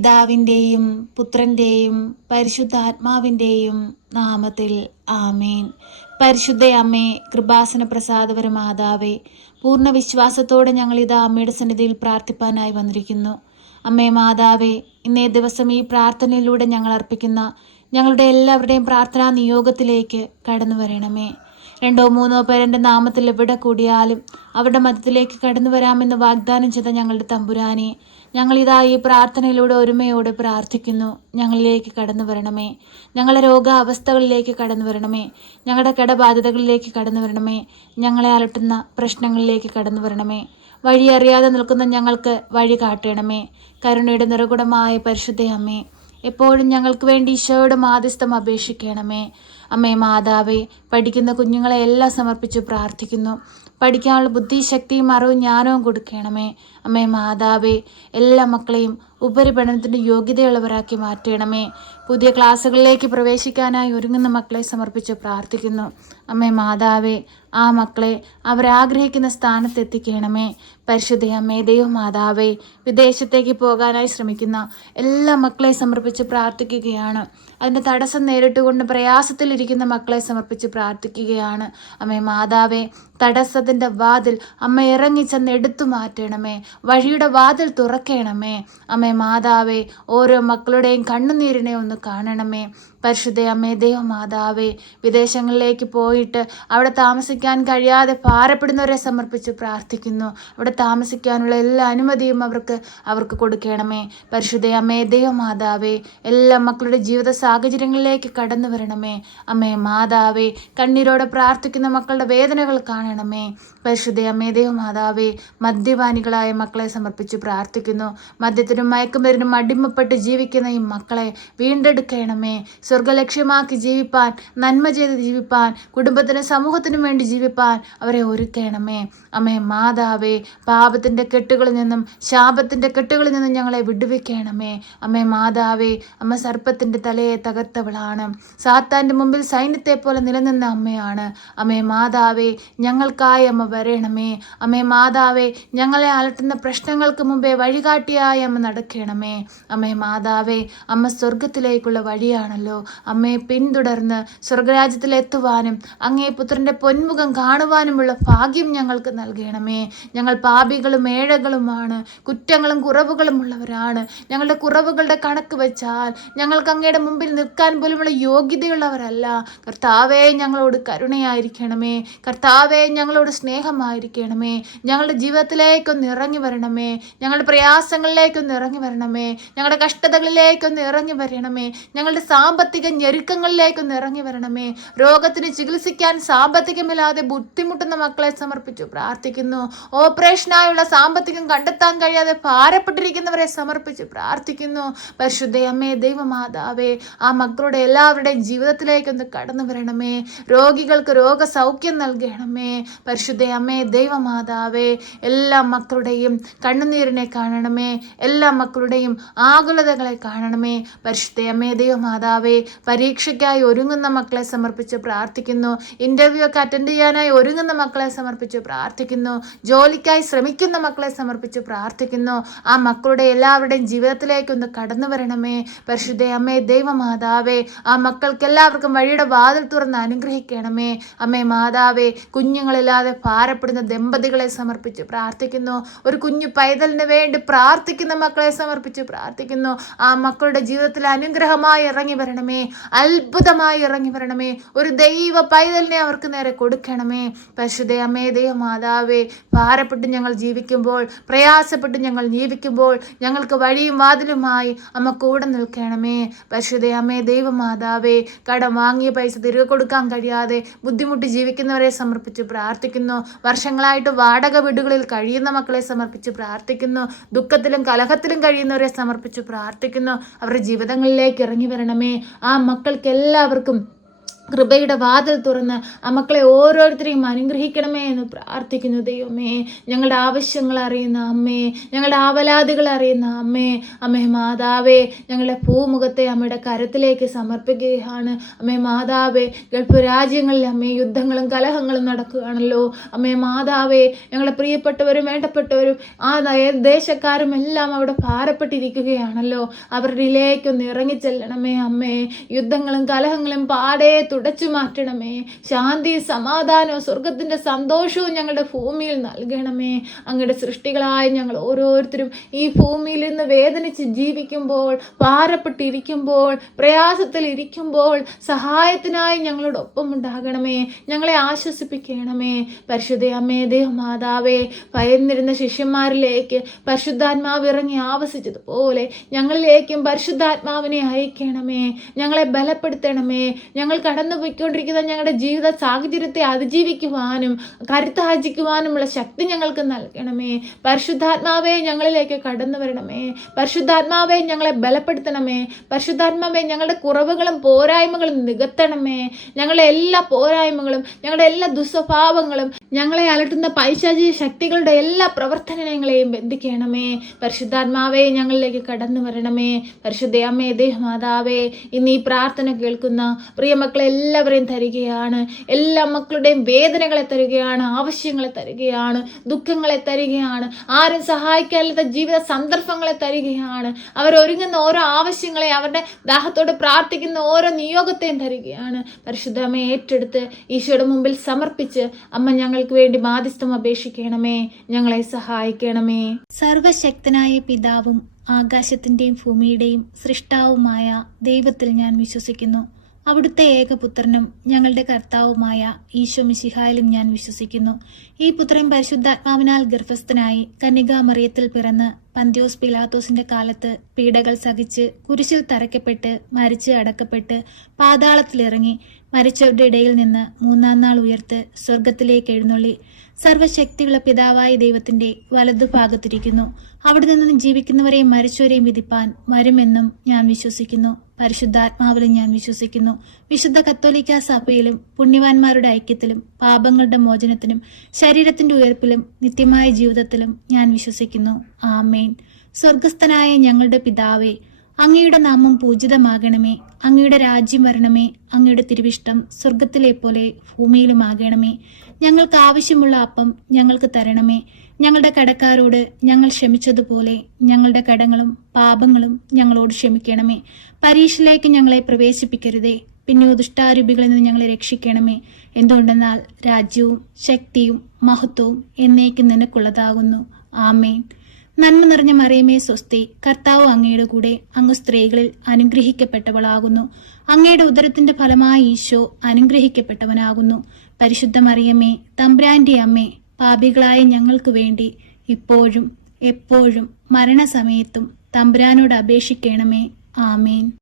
പിതാവിൻ്റെയും പുത്രൻ്റെയും പരിശുദ്ധാത്മാവിൻ്റെയും നാമത്തിൽ ആമേൻ. പരിശുദ്ധ അമ്മേ, കൃപാസന പ്രസാദപര മാതാവേ, പൂർണ്ണ വിശ്വാസത്തോടെ ഞങ്ങളിതാ അമ്മയുടെ സന്നിധിയിൽ പ്രാർത്ഥിപ്പാനായി വന്നിരിക്കുന്നു. അമ്മേ മാതാവേ, ഇന്നേ ദിവസം ഈ പ്രാർത്ഥനയിലൂടെ ഞങ്ങൾ അർപ്പിക്കുന്ന ഞങ്ങളുടെ എല്ലാവരുടെയും പ്രാർത്ഥനാ നിയോഗത്തിലേക്ക് കടന്നു വരണമേ. 2-3 പേർ എൻ്റെ നാമത്തിൽ എവിടെ കൂടിയാലും അവരുടെ മധ്യത്തിലേക്ക് കടന്നു വരാമെന്ന് വാഗ്ദാനം ചെയ്ത ഞങ്ങളുടെ തമ്പുരാനെ, ഞങ്ങളിതാ ഈ പ്രാർത്ഥനയിലൂടെ ഒരുമയോടെ പ്രാർത്ഥിക്കുന്നു. ഞങ്ങളിലേക്ക് കടന്നു വരണമേ. ഞങ്ങളുടെ രോഗാവസ്ഥകളിലേക്ക് കടന്നു വരണമേ. ഞങ്ങളുടെ കടബാധ്യതകളിലേക്ക് കടന്നു വരണമേ. ഞങ്ങളെ അലട്ടുന്ന പ്രശ്നങ്ങളിലേക്ക് കടന്നു വരണമേ. വഴി അറിയാതെ നിൽക്കുന്ന ഞങ്ങൾക്ക് വഴി കാട്ടണമേ. കരുണയുടെ നിറകുടമായ പരിശുദ്ധ അമ്മേ, എപ്പോഴും ഞങ്ങൾക്ക് വേണ്ടി ഈശോയുടെ മാധ്യസ്ഥം അപേക്ഷിക്കണമേ. അമ്മേ മാതാവേ, പഠിക്കുന്ന കുഞ്ഞുങ്ങളെ എല്ലാം സമർപ്പിച്ച് പ്രാർത്ഥിക്കുന്നു. പഠിക്കാനുള്ള ബുദ്ധിശക്തിയും അറിവും ജ്ഞാനവും കൊടുക്കണമേ. അമ്മേ മാതാവേ, എല്ലാ മക്കളെയും ഉപരിപഠനത്തിൻ്റെ യോഗ്യതയുള്ളവരാക്കി മാറ്റണമേ. പുതിയ ക്ലാസ്സുകളിലേക്ക് പ്രവേശിക്കാനായി ഒരുങ്ങുന്ന മക്കളെ സമർപ്പിച്ച് പ്രാർത്ഥിക്കുന്നു. അമ്മേ മാതാവേ, ആ മക്കളെ അവരാഗ്രഹിക്കുന്ന സ്ഥാനത്തെത്തിക്കണമേ. പരിശുദ്ധ അമ്മേ, ദൈവമാതാവേ, വിദേശത്തേക്ക് പോകാനായി ശ്രമിക്കുന്ന എല്ലാ മക്കളെ സമർപ്പിച്ച് പ്രാർത്ഥിക്കുകയാണ്. അതിൻ്റെ തടസ്സം നേരിട്ടുകൊണ്ട് പ്രയാസത്തിലിരിക്കുന്ന മക്കളെ സമർപ്പിച്ച് പ്രാർത്ഥിക്കുകയാണ്. അമ്മേ മാതാവേ, തടസ്സത്തിൻ്റെ വാതിൽ അമ്മ ഇറങ്ങിച്ചെന്ന് എടുത്തു മാറ്റണമേ. വഴിയുടെ വാതിൽ തുറക്കണമേ. അമ്മേ മാതാവേ, ഓരോ മക്കളുടെയും കണ്ണുനീരിനെ ഒന്ന് കാണണമേ. പരിശുദ്ധ അമ്മേ, ദൈവമാതാവേ, വിദേശങ്ങളിലേക്ക് പോയിട്ട് അവിടെ താമസിക്കാൻ കഴിയാതെ ഭാരപ്പെടുന്നവരെ സമർപ്പിച്ച് പ്രാർത്ഥിക്കുന്നു. അവിടെ താമസിക്കാനുള്ള എല്ലാ അനുമതിയും അവർക്ക് കൊടുക്കണമേ. പരിശുദ്ധ അമ്മേ, ദൈവമാതാവേ, എല്ലാ മക്കളുടെ ജീവിത സാഹചര്യങ്ങളിലേക്ക് കടന്നു വരണമേ. അമ്മേ മാതാവേ, കണ്ണീരോടെ പ്രാർത്ഥിക്കുന്ന മക്കളുടെ വേദനകൾ കാണണമേ. പരിശുദ്ധ അമ്മേ, ദൈവമാതാവേ, മദ്യപാനികളായ മക്കളെ സമർപ്പിച്ച് പ്രാർത്ഥിക്കുന്നു. മദ്യത്തിനും മയക്കുമരുന്നും അടിമപ്പെട്ട് ജീവിക്കുന്ന ഈ മക്കളെ വീണ്ടെടുക്കണമേ. സ്വർഗലക്ഷ്യമാക്കി ജീവിപ്പാൻ, നന്മ ചെയ്ത് ജീവിപ്പാൻ, കുടുംബത്തിനും സമൂഹത്തിനും വേണ്ടി ജീവിപ്പാൻ അവരെ ഒരുക്കണമേ. അമ്മേ മാതാവേ, പാപത്തിൻ്റെ കെട്ടുകളിൽ നിന്നും ശാപത്തിൻ്റെ കെട്ടുകളിൽ നിന്നും ഞങ്ങളെ വിടുവിക്കണമേ. അമ്മേ മാതാവേ, അമ്മ സർപ്പത്തിൻ്റെ തലയെ തകർത്തവളാണ്. സാത്താൻ്റെ മുമ്പിൽ സൈന്യത്തെ പോലെ നിലനിന്ന അമ്മയാണ്. അമ്മേ മാതാവേ, ഞങ്ങൾക്കായി അമ്മ വരണമേ. അമ്മേ മാതാവേ, ഞങ്ങളെ അലട്ടുന്ന പ്രശ്നങ്ങൾക്ക് മുമ്പേ വഴികാട്ടിയായി അമ്മ നടക്കണമേ. അമ്മേ മാതാവേ, അമ്മ സ്വർഗത്തിലേക്കുള്ള വഴിയാണല്ലോ. അമ്മയെ പിന്തുടർന്ന് സ്വർഗരാജ്യത്തിലെത്തുവാനും അങ്ങേ പുത്രൻ്റെ പൊന്മുഖം കാണുവാനുമുള്ള ഭാഗ്യം ഞങ്ങൾക്ക് നൽകണമേ. ഞങ്ങൾ പാപികളും ഏഴകളുമാണ്, കുറ്റങ്ങളും കുറവുകളും ഉള്ളവരാണ്. ഞങ്ങളുടെ കുറവുകളുടെ കണക്ക് വെച്ചാൽ ഞങ്ങൾക്ക് അങ്ങയുടെ മുമ്പിൽ നിൽക്കാൻ പോലുമുള്ള യോഗ്യതയുള്ളവരല്ല. കർത്താവേ, ഞങ്ങളോട് കരുണയായിരിക്കണമേ. കർത്താവേ, ഞങ്ങളോട് സ്നേഹമായിരിക്കണമേ. ഞങ്ങളുടെ ജീവിതത്തിലേക്കൊന്ന് ഇറങ്ങി വരണമേ. ഞങ്ങളുടെ പ്രയാസങ്ങളിലേക്കൊന്ന് ഇറങ്ങി വരണമേ. ഞങ്ങളുടെ കഷ്ടതകളിലേക്കൊന്ന് ഇറങ്ങി വരണമേ. ഞങ്ങളുടെ സാമ്പത്തിക ഞെരുക്കങ്ങളിലേക്കൊന്ന് ഇറങ്ങി വരണമേ. രോഗത്തിന് ചികിത്സിക്കാൻ സാമ്പത്തികമില്ലാതെ ബുദ്ധിമുട്ടുന്ന മക്കളെ സമർപ്പിച്ചു പ്രാർത്ഥിക്കുന്നു. ഓപ്പറേഷനായുള്ള സാമ്പത്തികം കണ്ടെത്താൻ കഴിയാതെ ഭാരപ്പെട്ടിരിക്കുന്നവരെ സമർപ്പിച്ച് പ്രാർത്ഥിക്കുന്നു. പരിശുദ്ധ അമ്മേ, ദൈവമാതാവേ, ആ മക്കളുടെ എല്ലാവരുടെയും ജീവിതത്തിലേക്കൊന്ന് കടന്നു വരണമേ. രോഗികൾക്ക് രോഗസൗഖ്യം നൽകണമേ. പരിശുദ്ധ അമ്മേ, ദൈവമാതാവേ, എല്ലാ മക്കളുടെയും കണ്ണുനീരിനെ കാണണമേ. എല്ലാ മക്കളുടെയും ആകുലതകളെ കാണണമേ. പരിശുദ്ധ അമ്മേ, ദൈവമാതാവേ, പരീക്ഷയ്ക്കായി ഒരുങ്ങുന്ന മക്കളെ സമർപ്പിച്ച് പ്രാർത്ഥിക്കുന്നു. ഇൻ്റർവ്യൂ ഒക്കെ അറ്റൻഡ് ചെയ്യാനായി ഒരുങ്ങുന്ന മക്കളെ സമർപ്പിച്ച് പ്രാർത്ഥിക്കുന്നു. ജോലിക്കായി ശ്രമിക്കുന്ന മക്കളെ സമർപ്പിച്ച് പ്രാർത്ഥിക്കുന്നു. ആ മക്കളുടെ എല്ലാവരുടെയും ജീവിതത്തിലേക്കൊന്ന് കടന്നു വരണമേ. പരിശുദ്ധ അമ്മേ, ദൈവമാതാവേ, ആ മക്കൾക്ക് എല്ലാവർക്കും വഴിയുടെ വാതിൽ തുറന്ന് അനുഗ്രഹിക്കണമേ. അമ്മേ മാതാവേ, കുഞ്ഞുങ്ങളില്ലാതെ ഭാരപ്പെടുന്ന ദമ്പതികളെ സമർപ്പിച്ച് പ്രാർത്ഥിക്കുന്നു. ഒരു കുഞ്ഞു പൈതലിന് വേണ്ടി പ്രാർത്ഥിക്കുന്ന മക്കളെ സമർപ്പിച്ച് പ്രാർത്ഥിക്കുന്നു. ആ മക്കളുടെ ജീവിതത്തിൽ അനുഗ്രഹമായി ഇറങ്ങി വരണമേ. അത്ഭുതമായി ഇറങ്ങി വരണമേ. ഒരു ദൈവ പൈതലിനെ അവർക്ക് നേരെ കൊടുക്കണമേ. പരിശുദ്ധ അമ്മേ, ദൈവമാതാവേ, ഭാരപ്പെട്ട് ഞങ്ങൾ ജീവിക്കുമ്പോൾ, പ്രയാസപ്പെട്ട് ഞങ്ങൾ ജീവിക്കുമ്പോൾ ഞങ്ങൾക്ക് വഴിയും വാതിലുമായി അമ്മ കൂടെ നിൽക്കണമേ. പരിശുദ്ധ അമ്മേ, ദൈവമാതാവേ, കടം വാങ്ങിയ പൈസ തിരികെ കൊടുക്കാൻ കഴിയാതെ ബുദ്ധിമുട്ടി ജീവിക്കുന്നവരെ സമർപ്പിച്ച് പ്രാർത്ഥിക്കുന്നു. വർഷങ്ങളായിട്ട് വാടക വീടുകളിൽ കഴിയുന്ന മക്കളെ സമർപ്പിച്ച് പ്രാർത്ഥിക്കുന്നു. ദുഃഖത്തിലും കലഹത്തിലും കഴിയുന്നവരെ സമർപ്പിച്ച് പ്രാർത്ഥിക്കുന്നു. അവരുടെ ജീവിതങ്ങളിലേക്ക് ഇറങ്ങി വരണമേ. ആ മക്കൾക്ക് എല്ലാവർക്കും കൃപയുടെ വാതിൽ തുറന്ന് ആ മക്കളെ ഓരോരുത്തരെയും അനുഗ്രഹിക്കണമേ എന്ന് പ്രാർത്ഥിക്കുന്നു. ദൈവമേ, ഞങ്ങളുടെ ആവശ്യങ്ങൾ അറിയുന്ന അമ്മേ, ഞങ്ങളുടെ ആവലാതികൾ അറിയുന്ന അമ്മേ, അമ്മേ മാതാവേ, ഞങ്ങളുടെ ഭൂമുഖത്തെ അമ്മയുടെ കരത്തിലേക്ക് സമർപ്പിക്കുകയാണ്. അമ്മേ മാതാവേ, ഗൾഫ് രാജ്യങ്ങളിൽ അമ്മേ യുദ്ധങ്ങളും കലഹങ്ങളും നടക്കുകയാണല്ലോ. അമ്മേ മാതാവേ, ഞങ്ങളുടെ പ്രിയപ്പെട്ടവരും വേണ്ടപ്പെട്ടവരും ആ ദേശക്കാരും എല്ലാം അവിടെ ഭാരപ്പെട്ടിരിക്കുകയാണല്ലോ. അവരുടെ ഇലേക്കൊന്ന് ഇറങ്ങിച്ചെല്ലണമേ അമ്മേ. യുദ്ധങ്ങളും കലഹങ്ങളും പാടെ തുടച്ചു മാറ്റണമേ. ശാന്തി, സമാധാനവും സ്വർഗത്തിൻ്റെ സന്തോഷവും ഞങ്ങളുടെ ഭൂമിയിൽ നൽകണമേ. അങ്ങയുടെ സൃഷ്ടികളായ ഞങ്ങൾ ഓരോരുത്തരും ഈ ഭൂമിയിൽ നിന്ന് വേദനിച്ച് ജീവിക്കുമ്പോൾ, ഭാരപ്പെട്ടിരിക്കുമ്പോൾ, പ്രയാസത്തിൽ ഇരിക്കുമ്പോൾ സഹായത്തിനായി ഞങ്ങളോടൊപ്പം ഉണ്ടാകണമേ. ഞങ്ങളെ ആശ്വസിപ്പിക്കണമേ. പരിശുദ്ധ അമ്മേ, ദേവമാതാവേ, ഭയന്നിരുന്ന ശിഷ്യന്മാരിലേക്ക് പരിശുദ്ധാത്മാവ് ഇറങ്ങി ആവസിച്ചതുപോലെ ഞങ്ങളിലേക്കും പരിശുദ്ധാത്മാവിനെ അയക്കണമേ. ഞങ്ങളെ ബലപ്പെടുത്തണമേ. ഞങ്ങൾ കടന്നുപോയിക്കൊണ്ടിരിക്കുന്ന ഞങ്ങളുടെ ജീവിത സാഹചര്യത്തെ അതിജീവിക്കുവാനും കരുത്താർജിക്കുവാനുമുള്ള ശക്തി ഞങ്ങൾക്ക് നൽകണമേ. പരിശുദ്ധാത്മാവെ, ഞങ്ങളിലേക്ക് കടന്നു വരണമേ. പരിശുദ്ധാത്മാവെ, ഞങ്ങളെ ബലപ്പെടുത്തണമേ. പരിശുദ്ധാത്മാവെ, ഞങ്ങളുടെ കുറവുകളും പോരായ്മകളും നികത്തണമേ. ഞങ്ങളുടെ എല്ലാ പോരായ്മകളും, ഞങ്ങളുടെ എല്ലാ ദുസ്വഭാവങ്ങളും, ഞങ്ങളെ അലട്ടുന്ന പൈശാചിക ശക്തികളുടെ എല്ലാ പ്രവർത്തനങ്ങളെയും ബന്ധിക്കണമേ. പരിശുദ്ധാത്മാവെ, ഞങ്ങളിലേക്ക് കടന്നു വരണമേ. പരിശുദ്ധ അമ്മേ, ദേവമാതാവേ, ഇന്ന് ഈ പ്രാർത്ഥന കേൾക്കുന്ന പ്രിയമക്കളെ എല്ലാവരെയും തരികയാണ്. എല്ലാ മക്കളുടെയും വേദനകളെ തരികയാണ്, ആവശ്യങ്ങളെ തരികയാണ്, ദുഃഖങ്ങളെ തരികയാണ്, ആരും സഹായിക്കാത്ത ജീവിത സന്ദർഭങ്ങളെ തരികയാണ്. അവരൊരുങ്ങുന്ന ഓരോ ആവശ്യങ്ങളെ, അവരുടെ ദാഹത്തോട് പ്രാർത്ഥിക്കുന്ന ഓരോ നിയോഗത്തെയും തരികയാണ്. പരിശുദ്ധമേ, ഏറ്റെടുത്ത് ഈശോയുടെ മുമ്പിൽ സമർപ്പിച്ച് അമ്മ ഞങ്ങൾക്ക് വേണ്ടി മാധ്യസ്ഥം അപേക്ഷിക്കണമേ. ഞങ്ങളെ സഹായിക്കണമേ. സർവശക്തനായ പിതാവും ആകാശത്തിൻ്റെയും ഭൂമിയുടെയും സൃഷ്ടാവുമായ ദൈവത്തിൽ ഞാൻ വിശ്വസിക്കുന്നു. അവിടുത്തെ ഏകപുത്രനും ഞങ്ങളുടെ കർത്താവുമായ ഈശോ മിശിഹായിലും ഞാൻ വിശ്വസിക്കുന്നു. ഈ പുത്രൻ പരിശുദ്ധാത്മാവിനാൽ ഗർഭസ്ഥനായി കന്യകാമറിയത്തിൽ പിറന്ന് പന്ത്യോസ് പിലാത്തോസിന്റെ കാലത്ത് പീഡകൾ സഹിച്ച് കുരിശിൽ തറയ്ക്കപ്പെട്ട് മരിച്ച് അടക്കപ്പെട്ട് പാതാളത്തിലിറങ്ങി മരിച്ചവരുടെ ഇടയിൽ നിന്ന് മൂന്നാം നാൾ ഉയർത്ത് സ്വർഗത്തിലേക്ക് എഴുന്നള്ളി സർവശക്തിയുള്ള പിതാവായ ദൈവത്തിന്റെ വലതുഭാഗത്തിരിക്കുന്നു. അവിടെ നിന്നും ജീവിക്കുന്നവരെയും മരിച്ചവരെയും വിധിപ്പാൻ വരുമെന്നും ഞാൻ വിശ്വസിക്കുന്നു. പരിശുദ്ധാത്മാവിലും ഞാൻ വിശ്വസിക്കുന്നു. വിശുദ്ധ കത്തോലിക്കാ സഭയിലും പുണ്യവാന്മാരുടെ ഐക്യത്തിലും പാപങ്ങളുടെ മോചനത്തിനും ശരീരത്തിന്റെ ഉയർപ്പിലും നിത്യമായ ജീവിതത്തിലും ഞാൻ വിശ്വസിക്കുന്നു. ആമേൻ. സ്വർഗസ്ഥനായ ഞങ്ങളുടെ പിതാവേ, അങ്ങയുടെ നാമം പൂജിതമാകണമേ. അങ്ങയുടെ രാജ്യം വരണമേ. അങ്ങയുടെ തിരുവിഷ്ടം സ്വർഗത്തിലെ പോലെ ഭൂമിയിലുമാകണമേ. ഞങ്ങൾക്ക് ആവശ്യമുള്ള അപ്പം ഞങ്ങൾക്ക് തരണമേ. ഞങ്ങളുടെ കടക്കാരോട് ഞങ്ങൾ ക്ഷമിച്ചതുപോലെ ഞങ്ങളുടെ കടങ്ങളും പാപങ്ങളും ഞങ്ങളോട് ക്ഷമിക്കണമേ. പരീക്ഷയിലേക്ക് ഞങ്ങളെ പ്രവേശിപ്പിക്കരുതേ, പിന്നെ ദുഷ്ടാരൂപികളിൽ നിന്ന് ഞങ്ങളെ രക്ഷിക്കണമേ. എന്തുകൊണ്ടെന്നാൽ രാജ്യവും ശക്തിയും മഹത്വവും എന്നേക്കും നിനക്കുള്ളതാകുന്നു. ആമേൻ. നന്മ നിറഞ്ഞ മറിയമേ സ്വസ്തി, കർത്താവ് അങ്ങയുടെ കൂടെ, അങ്ങ് സ്ത്രീകളിൽ അനുഗ്രഹിക്കപ്പെട്ടവളാകുന്നു. അങ്ങയുടെ ഉദരത്തിന്റെ ഫലമായി ഈശോ അനുഗ്രഹിക്കപ്പെട്ടവനാകുന്നു. പരിശുദ്ധ മറിയമേ, തമ്പുരാന്റെ അമ്മേ, പാപികളായ ഞങ്ങൾക്ക് വേണ്ടി ഇപ്പോഴും എപ്പോഴും മരണസമയത്തും തമ്പുരാനോട് അപേക്ഷിക്കണമേ. ആമേൻ.